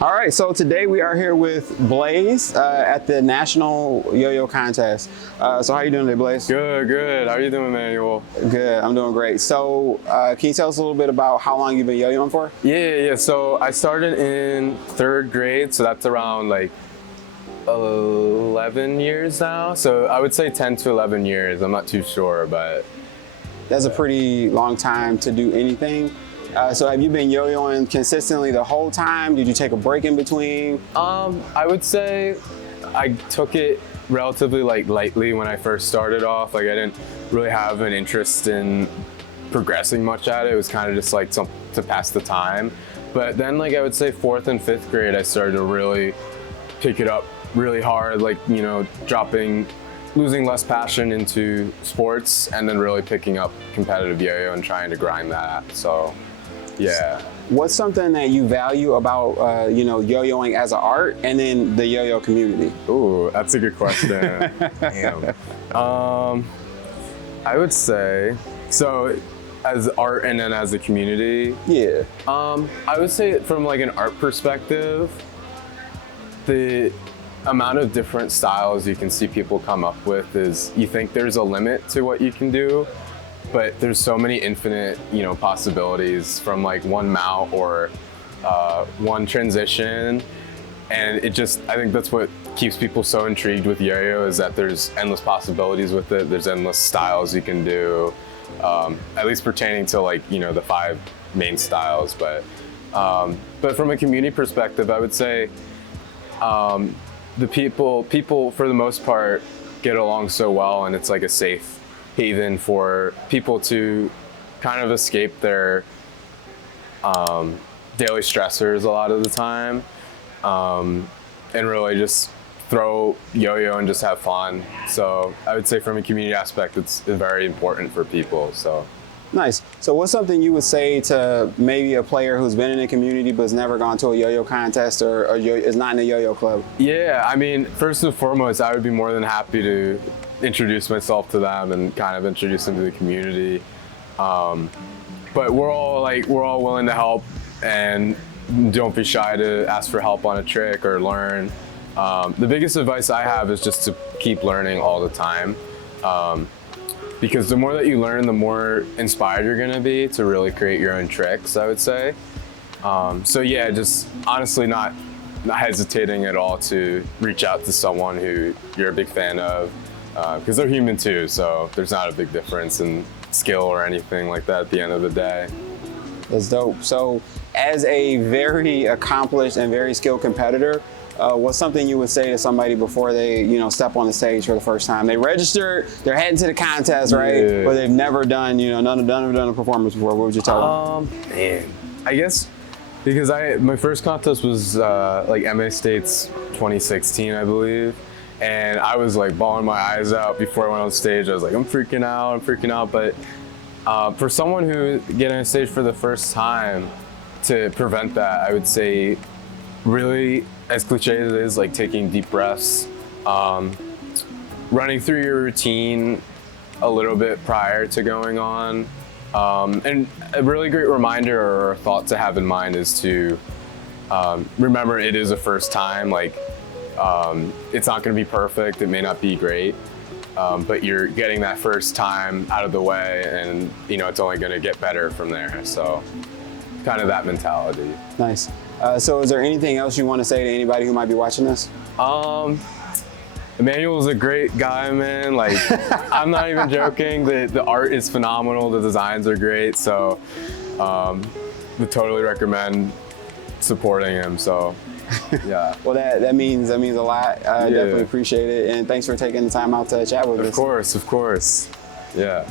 All right, so today we are here with Blaise at the National Yo-Yo Contest. So how you doing today, Blaise? Good. How are you doing, Manuel? Good, I'm doing great. So can you tell us a little bit about how long you've been yo-yoing for? Yeah. So I started in 3rd grade, so that's around like 11 years now. So I would say 10 to 11 years. I'm not too sure, but That's a pretty long time to do anything. So have you been yo-yoing consistently the whole time? Did you take a break in between? I would say I took it relatively lightly when I first started off. Like I didn't really have an interest in progressing much at it. It was kind of just like something to pass the time. But then like I would say 4th and 5th grade, I started to really pick it up really hard, like, you know, losing less passion into sports and then really picking up competitive yo-yo and trying to grind that. So, yeah. What's something that you value about, yo-yoing as an art and then the yo-yo community? Ooh, that's a good question. Damn. I would say, so as art and then as a community. Yeah. I would say from like an art perspective, the amount of different styles you can see people come up with is, you think there's a limit to what you can do, but there's so many infinite, possibilities from like one mount or one transition. And I think that's what keeps people so intrigued with yo-yo, is that there's endless possibilities with it. There's endless styles you can do, at least pertaining to like, the 5 main styles. But from a community perspective, I would say, the people for the most part get along so well, and it's like a safe haven for people to kind of escape their daily stressors a lot of the time, and really just throw yo-yo and just have fun. So I would say from a community aspect, it's very important for people. So. Nice. So what's something you would say to maybe a player who's been in the community but has never gone to a yo-yo contest or is not in a yo-yo club? Yeah, I mean, first and foremost, I would be more than happy to introduce myself to them and kind of introduce them to the community. But we're all willing to help, and don't be shy to ask for help on a trick or learn. The biggest advice I have is just to keep learning all the time. Because the more that you learn, the more inspired you're gonna be to really create your own tricks, I would say. So yeah, just honestly not hesitating at all to reach out to someone who you're a big fan of, because they're human too, so there's not a big difference in skill or anything like that at the end of the day. That's dope. So as a very accomplished and very skilled competitor, what's something you would say to somebody before they, step on the stage for the first time? They registered, they're heading to the contest, right? Yeah. But they've never done, none have done a performance before. What would you tell them? Man, I guess because my first contest was like MA State's 2016, I believe, and I was like bawling my eyes out before I went on stage. I was like, I'm freaking out. But for someone who getting on stage for the first time, to prevent that, I would say, really, as cliche as it is, like taking deep breaths, running through your routine a little bit prior to going on. And a really great reminder or thought to have in mind is to remember it is a first time. Like, it's not going to be perfect. It may not be great, but you're getting that first time out of the way, and it's only going to get better from there. So kind of that mentality. Nice. So is there anything else you want to say to anybody who might be watching this? Emmanuel's a great guy, man. Like, I'm not even joking. The art is phenomenal. The designs are great. So would totally recommend supporting him. So yeah. Well, that means a lot. Yeah. Definitely appreciate it. And thanks for taking the time out to chat with us. Of course. Yeah.